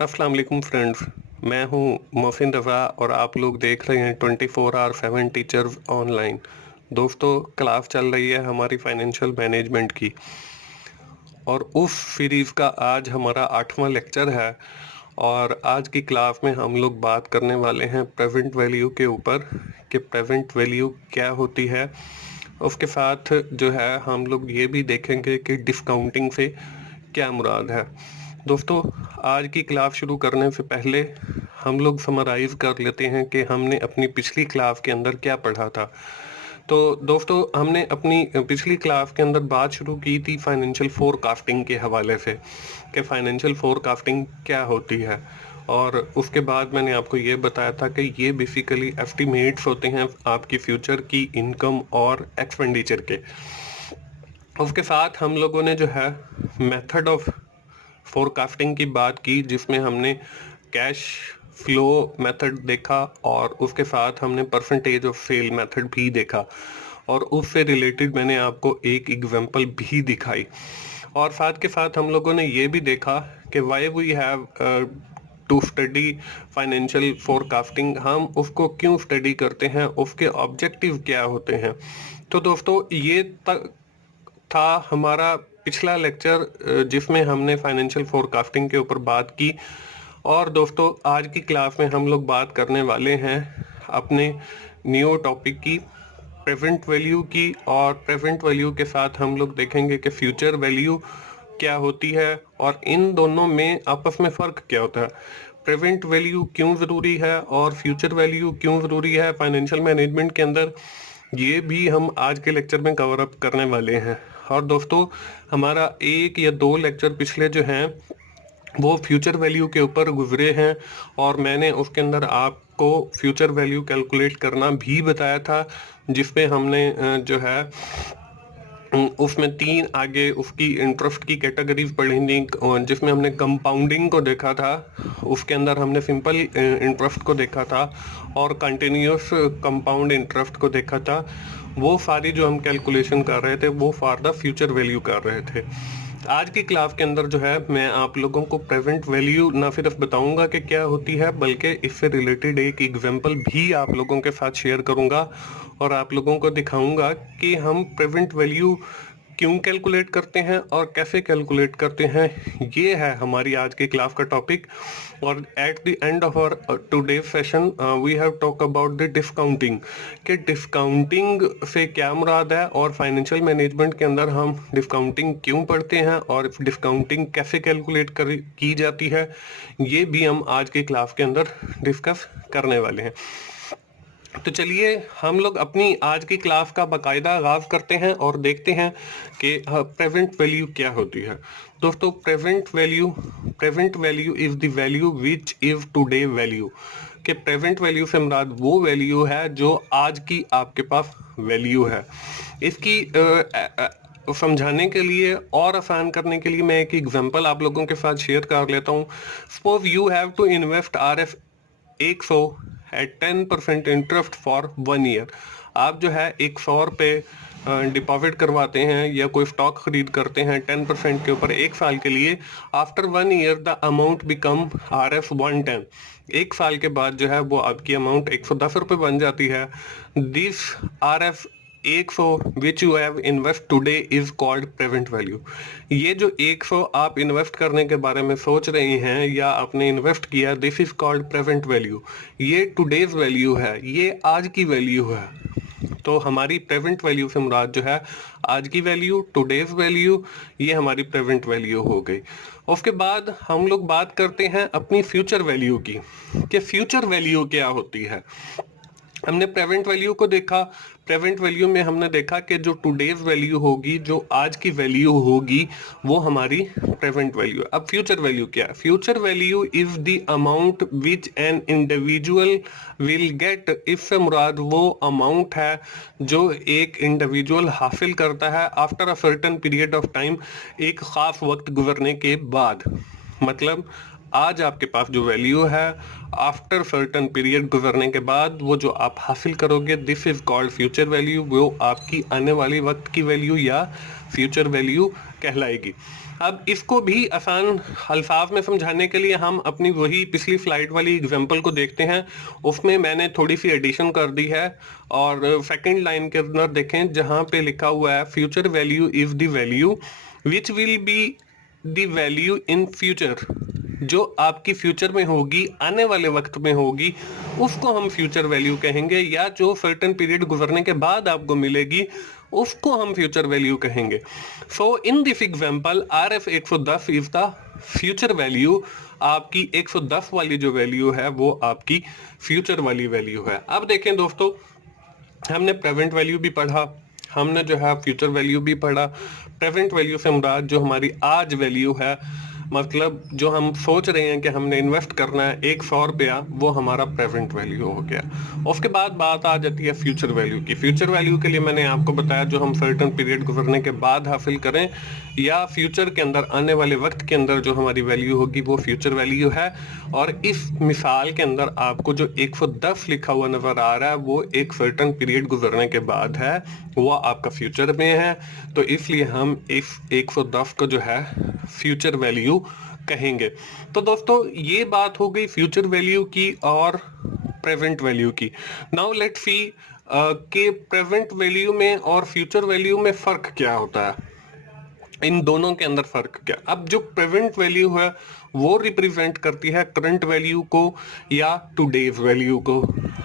अस्सलाम वालेकुम फ्रेंड्स। मैं हूं मोहसिन रज़ा और आप लोग देख रहे हैं 24/7 टीचर्स ऑनलाइन। दोस्तों, क्लास चल रही है हमारी फाइनेंशियल मैनेजमेंट की और उस सीरीज़ का आज हमारा 8वां लेक्चर है। और आज की क्लास में हम लोग बात करने वाले हैं प्रेजेंट वैल्यू के ऊपर कि प्रेजेंट वैल्यू क्या होती है। उसके साथ जो है हम लोग ये भी देखेंगे कि डिस्काउंटिंग से क्या मुराद है। दोस्तों, आज की क्लास शुरू करने से पहले हम लोग समराइज कर लेते हैं कि हमने अपनी पिछली क्लास के अंदर क्या पढ़ा था। तो दोस्तों, हमने अपनी पिछली क्लास के अंदर बात शुरू की थी फाइनेंशियल फोरकास्टिंग के हवाले से कि फाइनेंशियल फोरकास्टिंग क्या होती है। और उसके बाद मैंने आपको ये बताया था कि ये बेसिकली एस्टिमेट्स होते हैं आपकी फ्यूचर की इनकम और एक्सपेंडिचर के। उसके साथ हम लोगों ने जो है मेथड ऑफ फोरकास्टिंग की बात की, जिसमें हमने कैश फ्लो मेथड देखा और उसके साथ हमने परसेंटेज ऑफ सेल मेथड भी देखा और उससे रिलेटेड मैंने आपको एक एग्जांपल भी दिखाई। और साथ के साथ हम लोगों ने ये भी देखा कि why we have to study financial forecasting, हम उसको क्यों स्टडी करते हैं, उसके ऑब्जेक्टिव क्या होते हैं। तो दोस्तों, ये तक था हमारा पिछला लेक्चर जिसमें हमने फाइनेंशियल फोरकास्टिंग के ऊपर बात की। और दोस्तों, आज की क्लास में हम लोग बात करने वाले हैं अपने न्यू टॉपिक की, प्रेजेंट वैल्यू की। और प्रेजेंट वैल्यू के साथ हम लोग देखेंगे कि फ्यूचर वैल्यू क्या होती है और इन दोनों में आपस में फ़र्क क्या होता है। प्रेजेंट वैल्यू क्यों ज़रूरी है और फ्यूचर वैल्यू क्यों ज़रूरी है फाइनेंशियल मैनेजमेंट के अंदर, ये भी हम आज के लेक्चर में कवर अप करने वाले हैं। और दोस्तों, हमारा 1 या 2 लेक्चर पिछले जो हैं वो फ्यूचर वैल्यू के ऊपर गुजरे हैं और मैंने उसके अंदर आपको फ्यूचर वैल्यू कैलकुलेट करना भी बताया था, जिसमें हमने जो है उसमें 3 आगे उसकी इंटरेस्ट की कैटेगरीज पढ़ी थी, जिसमें हमने कंपाउंडिंग को देखा था, उसके अंदर हमने सिंपल इंटरेस्ट को देखा था और कंटिन्यूस कंपाउंड इंटरेस्ट को देखा था। वो सारी जो हम कैलकुलेशन कर रहे थे वो फॉर द फ्यूचर वैल्यू कर रहे थे। आज की क्लास के अंदर जो है मैं आप लोगों को प्रेजेंट वैल्यू ना सिर्फ बताऊंगा कि क्या होती है, बल्कि इससे रिलेटेड एक एग्जांपल भी आप लोगों के साथ शेयर करूंगा और आप लोगों को दिखाऊंगा कि हम प्रेजेंट वैल्यू क्यों कैलकुलेट करते हैं और कैसे कैलकुलेट करते हैं। ये है हमारी आज की क्लास का टॉपिक। और at the end of our today session we have talk about the discounting कि डिस्काउंटिंग से क्या मुराद है और फाइनेंशियल मैनेजमेंट के अंदर हम डिस्काउंटिंग क्यों पढ़ते हैं और डिस्काउंटिंग कैसे कैलकुलेट की जाती है। ये भी हम आज की क्लास के अंदर डिस्कस करने वाले हैं। तो चलिए हम लोग अपनी आज की क्लास का बाकायदा आगाज करते हैं और देखते हैं कि प्रेजेंट वैल्यू क्या होती है। दोस्तों, present value is the value which is today value. कि प्रेजेंट वैल्यू से मुराद वो वैल्यू है जो आज की आपके पास वैल्यू है। इसकी समझाने के लिए और आसान करने के लिए मैं एक एग्जांपल आप लोगों के साथ शेयर कर लेता हूँ। Suppose you have to invest RF 100 at 10% interest for 1 year. आप जो है 100 रुपये डिपॉजिट करवाते हैं या कोई स्टॉक खरीद करते हैं 10% के ऊपर 1 साल के लिए। After 1 year the amount become RF 110। 1 साल के बाद जो है वो आपकी अमाउंट 110 रुपये बन जाती है। This RF 100 which you have invest today is called present value. ये जो 100 आप इन्वेस्ट करने के बारे में सोच रहे हैं या आपने इन्वेस्ट किया, this is called present value. ये टुडेज वैल्यू है, ये आज की वैल्यू है। तो हमारी प्रेजेंट वैल्यू से मुराद जो है आज की वैल्यू, टुडेज वैल्यू, ये हमारी प्रेजेंट वैल्यू हो गई। उसके बाद हम लोग बात करते हैं अपनी फ्यूचर वैल्यू की कि फ्यूचर वैल्यू क्या होती है। हमने प्रेजेंट वैल्यू को देखा। प्रेजेंट वैल्यू में हमने देखा कि जो टुडेज वैल्यू होगी, जो आज की वैल्यू होगी, वो हमारी प्रेजेंट वैल्यू। अब फ्यूचर वैल्यू क्या है? Future value is the amount which an individual will get. इससे मुराद वो अमाउंट है जो एक इंडिविजुअल हासिल करता है after a certain period of time, एक खास वक्त गुजरने के बाद। मतलब आज आपके पास जो वैल्यू है, आफ्टर सर्टन पीरियड गुजरने के बाद वो जो आप हासिल करोगे, this is called future value. वो आपकी आने वाली वक्त की वैल्यू या फ्यूचर वैल्यू कहलाएगी। अब इसको भी आसान अल्फाज में समझाने के लिए हम अपनी वही पिछली फ्लाइट वाली एग्जांपल को देखते हैं। उसमें मैंने थोड़ी सी एडिशन कर दी है, और सेकंड लाइन के अंदर देखें जहां पे लिखा हुआ है future value is the value which will be the value in future. जो आपकी फ्यूचर में होगी, आने वाले वक्त में होगी, उसको हम फ्यूचर वैल्यू कहेंगे, या जो सर्टेन पीरियड गुजरने के बाद आपको मिलेगी उसको हम फ्यूचर वैल्यू कहेंगे। So in this example RF 110 is the future value. आपकी 110 वाली जो वैल्यू है वो आपकी फ्यूचर वाली वैल्यू है। अब देखें दोस्तों, हमने प्रेजेंट वैल्यू भी पढ़ा, हमने जो है फ्यूचर वैल्यू भी पढ़ा। प्रेजेंट वैल्यू से मुराद जो हमारी आज वैल्यू है, मतलब जो हम सोच रहे हैं कि हमने इन्वेस्ट करना है 100 रुपया, वो हमारा प्रेजेंट वैल्यू हो गया। उसके बाद बात आ जाती है फ्यूचर वैल्यू की। फ्यूचर वैल्यू के लिए मैंने आपको बताया जो हम सर्टेन पीरियड गुजरने के बाद हासिल करें या फ्यूचर के अंदर आने वाले वक्त के अंदर जो हमारी वैल्यू होगी वो फ्यूचर वैल्यू है। और इस मिसाल के अंदर आपको जो 110 लिखा हुआ नजर आ रहा है वो एक सर्टेन पीरियड गुजरने के बाद है, वो आपका फ्यूचर में है। तो इसलिए हम इस 110 को जो है फ्यूचर वैल्यू कहेंगे। तो दोस्तों ये बात हो गई फ्यूचर वैल्यू की और प्रेजेंट वैल्यू की। नाउ लेट्स सी कि प्रेजेंट वैल्यू में और फ्यूचर वैल्यू में फर्क क्या होता है, इन दोनों के अंदर फर्क क्या। अब जो प्रेजेंट वैल्यू है वो रिप्रेजेंट करती है करंट वैल्यू को या टुडेज वैल्यू को।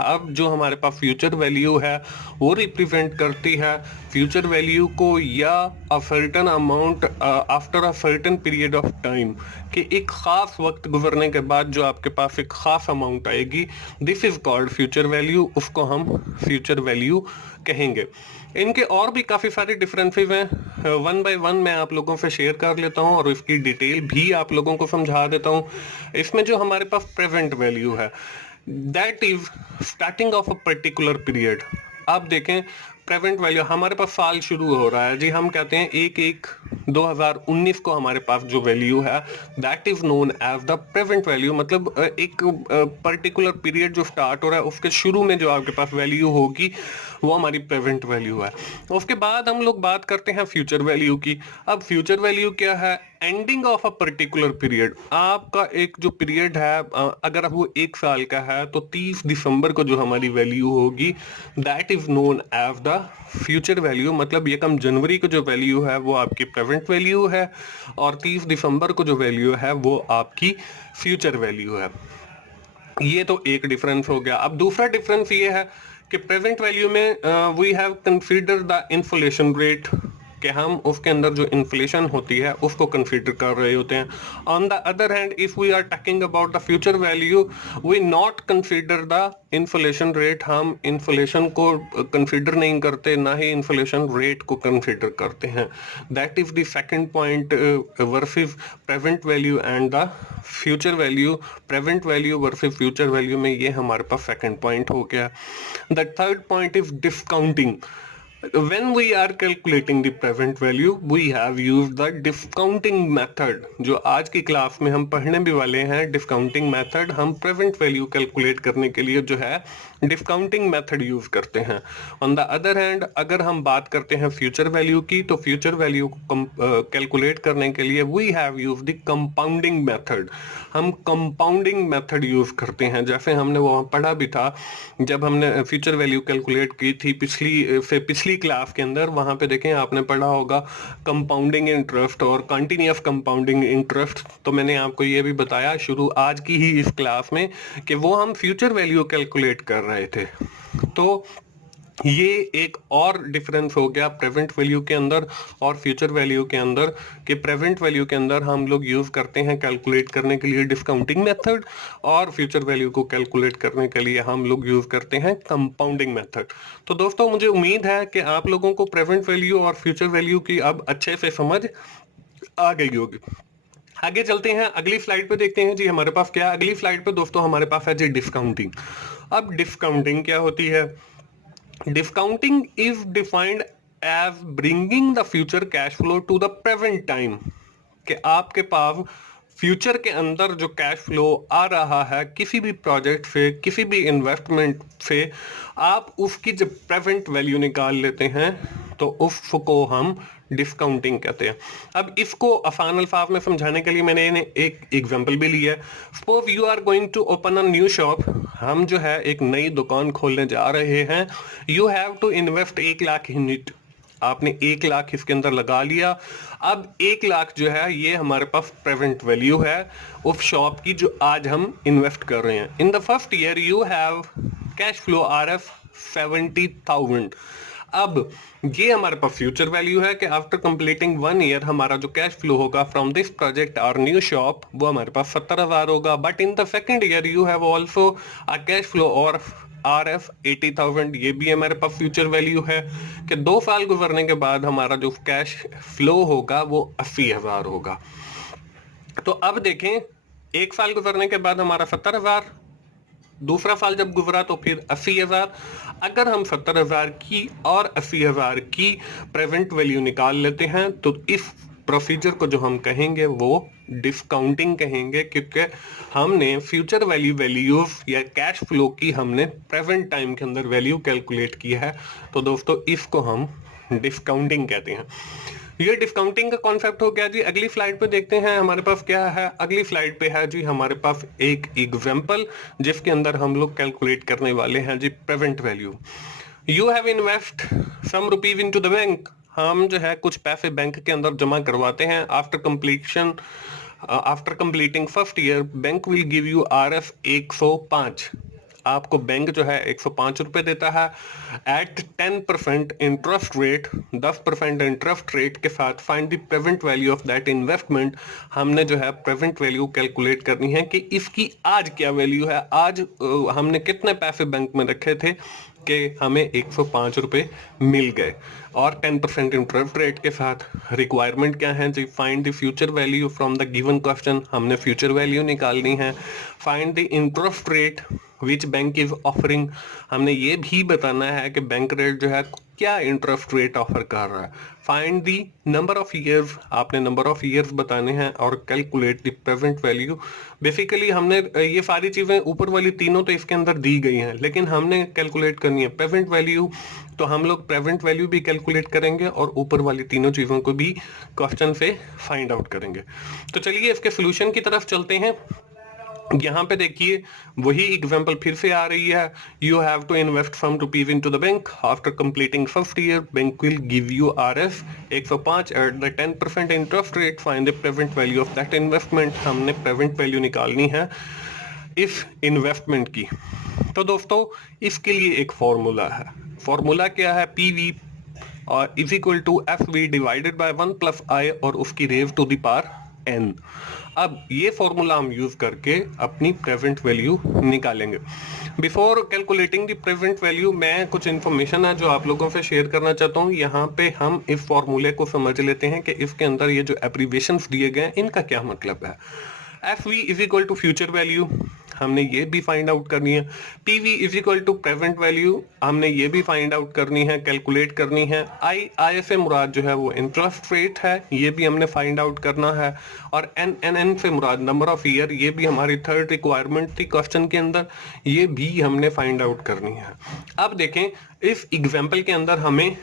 अब जो हमारे पास फ्यूचर वैल्यू है वो रिप्रेजेंट करती है फ्यूचर वैल्यू को या a certain amount after a certain period of time, कि एक खास वक्त गुजरने के बाद जो आपके पास एक खास अमाउंट आएगी, this is called future value, उसको हम फ्यूचर वैल्यू कहेंगे। इनके और भी काफी सारे डिफरेंसेस हैं, वन बाय वन मैं आप लोगों से शेयर कर लेता हूं और इसकी डिटेल भी आप लोगों को समझा देता हूं। इसमें जो हमारे पास प्रेजेंट वैल्यू है, that is starting of a particular period. आप देखें प्रेजेंट वैल्यू हमारे पास साल शुरू हो रहा है जी, हम कहते हैं 1/1/2019 को हमारे पास जो वैल्यू है that is known as the present value. मतलब एक पर्टिकुलर पीरियड जो स्टार्ट हो रहा है उसके शुरू में जो आपके पास वैल्यू होगी वो हमारी प्रेजेंट वैल्यू है। उसके बाद हम लोग बात करते हैं फ्यूचर वैल्यू की। अब फ्यूचर वैल्यू क्या है, ending of a particular period. आपका एक जो पीरियड है अगर वो 1 साल का है तो 30 दिसंबर को जो हमारी वैल्यू होगी that is known as the future value. मतलब यकम जनवरी को जो वैल्यू है वो आपकी प्रेजेंट वैल्यू है और 30 दिसंबर को जो वैल्यू है वो आपकी फ्यूचर वैल्यू है। ये तो एक डिफरेंस हो गया। अब दूसरा डिफरेंस ये है कि प्रेजेंट वैल्यू में we have consider the inflation rate, कि हम उसके अंदर जो इन्फ्लेशन होती है उसको कंसीडर कर रहे होते हैं। On the other hand if we are talking about the future value we not consider the inflation rate. हम इन्फ्लेशन को कंसीडर नहीं करते, ना ही इन्फ्लेशन रेट को कंसीडर करते हैं। That is the second point versus present value and the future value. Present value versus future value में ये हमारे पास सेकंड पॉइंट हो गया। The third point is discounting. When we are calculating the present value, we have used the discounting method। जो आज की class में हम पढ़ने भी वाले हैं डिस्काउंटिंग मेथड, हम प्रेजेंट वैल्यू कैलकुलेट करने के लिए जो है डिस्काउंटिंग मेथड यूज करते हैं। ऑन द अदर हैंड अगर हम बात करते हैं फ्यूचर वैल्यू की, तो फ्यूचर वैल्यू को कैलकुलेट करने के लिए we have use the compounding method. हम कंपाउंडिंग मेथड यूज करते हैं, जैसे हमने वो पढ़ा भी था जब हमने फ्यूचर वैल्यू कैलकुलेट की थी पिछली क्लास के अंदर। वहां पे देखें आपने पढ़ा होगा कंपाउंडिंग इंटरेस्ट और कंटिन्यूअस कंपाउंडिंग इंटरेस्ट। तो मैंने आपको ये भी बताया शुरू आज की ही इस क्लास में कि वो हम फ्यूचर वैल्यू कैलकुलेट कर रहे थे। तो ये एक और डिफरेंस हो गया प्रेजेंट वैल्यू के अंदर और फ्यूचर वैल्यू के अंदर, कि प्रेजेंट वैल्यू के अंदर हम लोग यूज करते हैं कैलकुलेट करने के लिए डिस्काउंटिंग मेथड, और फ्यूचर वैल्यू को कैलकुलेट करने के लिए हम लोग यूज करते हैं कंपाउंडिंग मेथड। तो दोस्तों मुझे उम्मीद है कि आप लोगों को प्रेजेंट वैल्यू और फ्यूचर वैल्यू की अब अच्छे से समझ आ गई होगी। आगे चलते हैं, अगली स्लाइड पे देखते हैं जी हमारे पास क्या। अगली स्लाइड पे दोस्तों हमारे पास है जी डिस्काउंटिंग। अब डिस्काउंटिंग क्या होती है? Discounting is defined as bringing the future cash flow to the present time। कि आपके पास फ्यूचर के अंदर जो कैश फ्लो आ रहा है किसी भी प्रोजेक्ट से, किसी भी इन्वेस्टमेंट से, आप उसकी जब प्रेजेंट वैल्यू निकाल लेते हैं तो उसको हम डिस्काउंटिंग कहते हैं। अब इसको आसान अल्फाज में समझाने के लिए मैंने इन्हें एक एग्जांपल भी लिया है। Suppose you are going to open a new shop, हम जो है एक नई दुकान खोलने जा रहे हैं। You have to invest 1 lakh in it, आपने 1 लाख इसके अंदर लगा लिया। अब 1 लाख जो है ये हमारे पास प्रेजेंट वैल्यू है उस शॉप की जो आज हम इन्वेस्ट कर रहे हैं। In the first year you have cash flow R F 70,000। अब ये हमारे पास फ्यूचर वैल्यू है कि आफ्टर कंप्लीटिंग 1 ईयर हमारा जो कैश फ्लो होगा फ्रॉम दिस प्रोजेक्ट और न्यू शॉप वो हमारे पास 70,000 होगा। But in the second year you have also a cash flow और आर एफ 80,000, ये भी हमारे पास फ्यूचर वैल्यू है कि 2 साल गुजरने के बाद हमारा जो कैश फ्लो होगा वो 80,000 होगा। तो अब देखें, 1 साल गुजरने के बाद हमारा 70,000, दूसरा साल जब गुजरा तो फिर 80,000। अगर हम 70,000 की और 80,000 की प्रेजेंट वैल्यू निकाल लेते हैं तो इस प्रोसीजर को जो हम कहेंगे वो डिस्काउंटिंग कहेंगे, क्योंकि हमने फ्यूचर वैल्यूज या कैश फ्लो की हमने प्रेजेंट टाइम के अंदर वैल्यू कैलकुलेट की है। तो दोस्तों इसको हम डिस्काउंटिंग कहते हैं। ये डिस्काउंटिंग का कॉन्सेप्ट हो गया जी। अगली स्लाइड पे देखते हैं हमारे पास क्या है। अगली स्लाइड पे है जी हमारे पास एक एग्जांपल जिसके अंदर हम लोग कैलकुलेट करने वाले हैं जी present value. You have invest some rupees into the bank, हम जो है कुछ पैसे बैंक के अंदर जमा करवाते हैं। After completing first year bank will give you R F 105, आपको बैंक जो है 105 रुपए देता है at 10% interest rate, 10% interest rate के साथ। Find the present value of that investment, हमने जो है प्रेजेंट वैल्यू कैलकुलेट करनी है कि इसकी आज क्या वैल्यू है। आज हमने कितने पैसे बैंक में रखे थे कि हमें 105 रुपए मिल गए और 10% इंटरेस्ट रेट के साथ। रिक्वायरमेंट क्या है जी, find the future value from the given question, हमने फ्यूचर वैल्यू निकालनी है। Find the interest rate which bank is offering, हमने ये भी बताना है कि बैंक रेट जो है क्या इंटरेस्ट रेट ऑफर कर रहा है। Find the number of years, आपने नंबर ऑफ ईयर्स बताने हैं और calculate the present value. Basically हमने ये सारी चीजें ऊपर वाली तीनों तो इसके अंदर दी गई हैं, लेकिन हमने कैलकुलेट करनी है प्रेजेंट वैल्यू। तो हम लोग प्रेजेंट वैल्यू भी कैलकुलेट करेंगे और ऊपर वाली तीनों चीजों को भी क्वेश्चन से फाइंड आउट करेंगे। तो चलिए इसके सोल्यूशन की तरफ चलते हैं। यहाँ पे देखिए वही एग्जांपल फिर से आ रही है। You have to invest some rupees into the bank after completing first year, bank will give you R F 105 at the 10% interest rate. Find the present value of that investment, हमने present value निकालनी है इस investment की। तो दोस्तों इसके लिए एक फॉर्मूला है। फॉर्मूला क्या है, पी वी और is equal to F V divided by 1 plus I और उसकी raise to the power n। अब ये फॉर्मूला हम यूज करके अपनी प्रेजेंट वैल्यू निकालेंगे। Before calculating the present value मैं कुछ इन्फॉर्मेशन है जो आप लोगों से शेयर करना चाहता हूँ। यहाँ पे हम इस फॉर्मूले को समझ लेते हैं कि इसके अंदर ये जो एब्रीविएशंस दिए गए हैं इनका क्या मतलब है। F V is equal to future value, हमने ये भी फाइंड आउट करनी है। P V is equal to present value, हमने ये भी फाइंड आउट करनी है, कैलकुलेट करनी है। आई से मुराद जो है वो इंटरेस्ट रेट है, ये भी हमने फाइंड आउट करना है। और एन से मुराद नंबर ऑफ ईयर, ये भी हमारी थर्ड रिक्वायरमेंट थी क्वेश्चन के अंदर, ये भी हमने फाइंड आउट करनी है। अब देखें इस एग्जाम्पल के अंदर हमें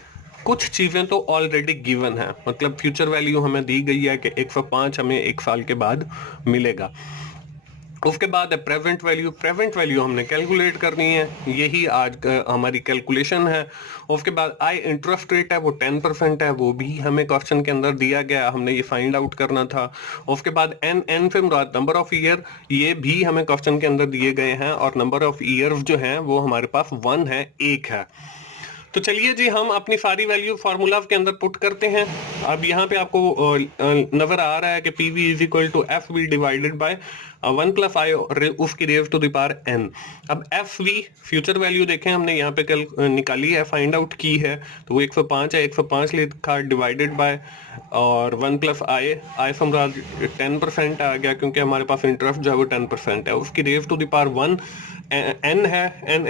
कुछ चीजें तो ऑलरेडी गिवन है, मतलब फ्यूचर वैल्यू हमें दी गई है कि 105 हमें 1 साल के बाद मिलेगा। उसके बाद है प्रेजेंट वैल्यू, प्रेजेंट वैल्यू हमने कैलकुलेट करनी है, यही आज हमारी कैलकुलेशन है। उसके बाद आई इंटरेस्ट रेट है वो 10% है, वो भी हमें क्वेश्चन के अंदर दिया गया, हमने ये फाइंड आउट करना था। उसके बाद एन से मुराद नंबर ऑफ ईयर, ये भी हमें क्वेश्चन के अंदर दिए गए हैं और नंबर ऑफ ईयर्स जो हैं वो हमारे पास 1 है, 1 है। तो चलिए जी हम अपनी सारी वैल्यू फार्मूला के अंदर पुट करते हैं। अब यहाँ पे आपको नजर आ रहा है कि P V is equal to F V divided by 1 plus I उसकी raise to the power n। अब एफ वी फ्यूचर वैल्यू देखें हमने यहाँ पे कल निकाली है, फाइंड आउट की है, तो वो 105 है, 105 लिखा डिवाइडेड बाय और 1 प्लस आई से मुराद 10% आ गया क्योंकि हमारे पास इंटरेस्ट जो है वो 10% है, उसकी raise to the power 1 n है,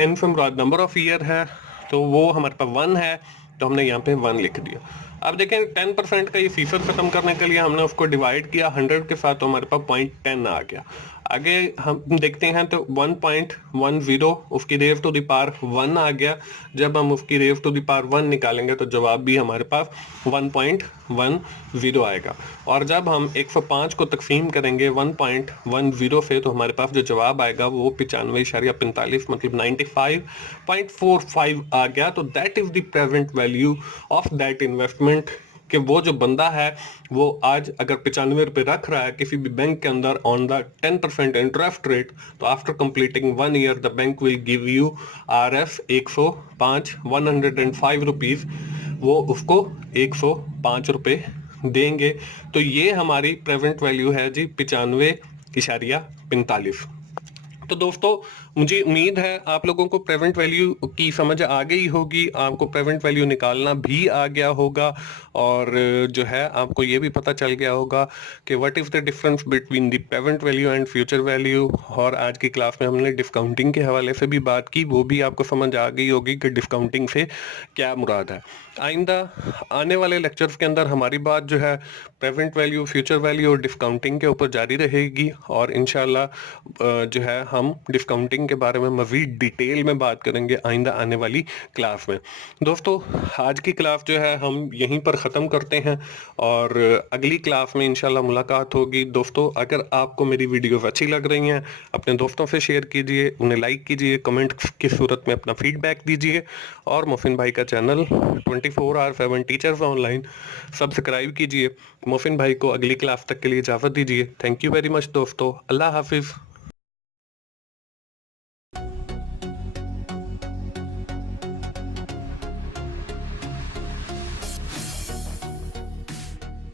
n से मुराद नंबर ऑफ ईयर है, तो वो हमारे पास 1 है, तो हमने यहाँ पे 1 लिख दिया। अब देखें 10% का ये फीसद खत्म करने के लिए हमने उसको डिवाइड किया 100 के साथ, तो हमारे पास 0.10 आ गया। आगे हम देखते हैं तो 1.10 उसकी रेज़ टू द पावर 1 आ गया। जब हम उसकी रेज़ टू द पावर 1 निकालेंगे तो जवाब भी हमारे पास 1.10 आएगा। और जब हम 105 को तकसीम करेंगे 1.10 से, तो हमारे पास जो जवाब आएगा वो 95.45 मतलब 95.45 आ गया। तो that is the present value of that investment, कि वो जो बंदा है वो आज अगर 95 रुपये रख रहा है किसी भी बैंक के अंदर ऑन द 10% इंटरेस्ट रेट, तो after completing 1 year the bank will give you RF 105 rupees, वो उसको 105 रुपये देंगे। तो ये हमारी प्रेजेंट वैल्यू है जी 95.45। तो दोस्तों मुझे उम्मीद है आप लोगों को प्रेजेंट वैल्यू की समझ आ गई होगी, आपको प्रेजेंट वैल्यू निकालना भी आ गया होगा, और जो है आपको ये भी पता चल गया होगा कि what is the difference between the present value and future value. और आज की क्लास में हमने डिस्काउंटिंग के हवाले से भी बात की, वो भी आपको समझ आ गई होगी कि डिस्काउंटिंग से क्या मुराद है। आइंदा आने वाले लेक्चर्स के अंदर हमारी बात जो है प्रेजेंट वैल्यू, फ्यूचर वैल्यू और डिस्काउंटिंग के ऊपर जारी रहेगी, और इंशाल्लाह जो है हम डिस्काउंटिंग के बारे में मज़ीद डिटेल में बात करेंगे आइंदा आने वाली क्लास में। दोस्तों आज की क्लास जो है हम यहीं पर ख़त्म करते हैं, और अगली क्लास में इंशाल्लाह मुलाकात होगी। दोस्तों अगर आपको मेरी वीडियोस अच्छी लग रही हैं, अपने दोस्तों से शेयर कीजिए, उन्हें लाइक कीजिए, कमेंट की सूरत में अपना फीडबैक दीजिए, और मोहसिन भाई का चैनल 24/7 टीचर्स ऑनलाइन सब्सक्राइब कीजिए। मोहसिन भाई को अगली क्लास तक के लिए इजाज़त दीजिए। थैंक यू वेरी मच दोस्तों, अल्लाह हाफिज़।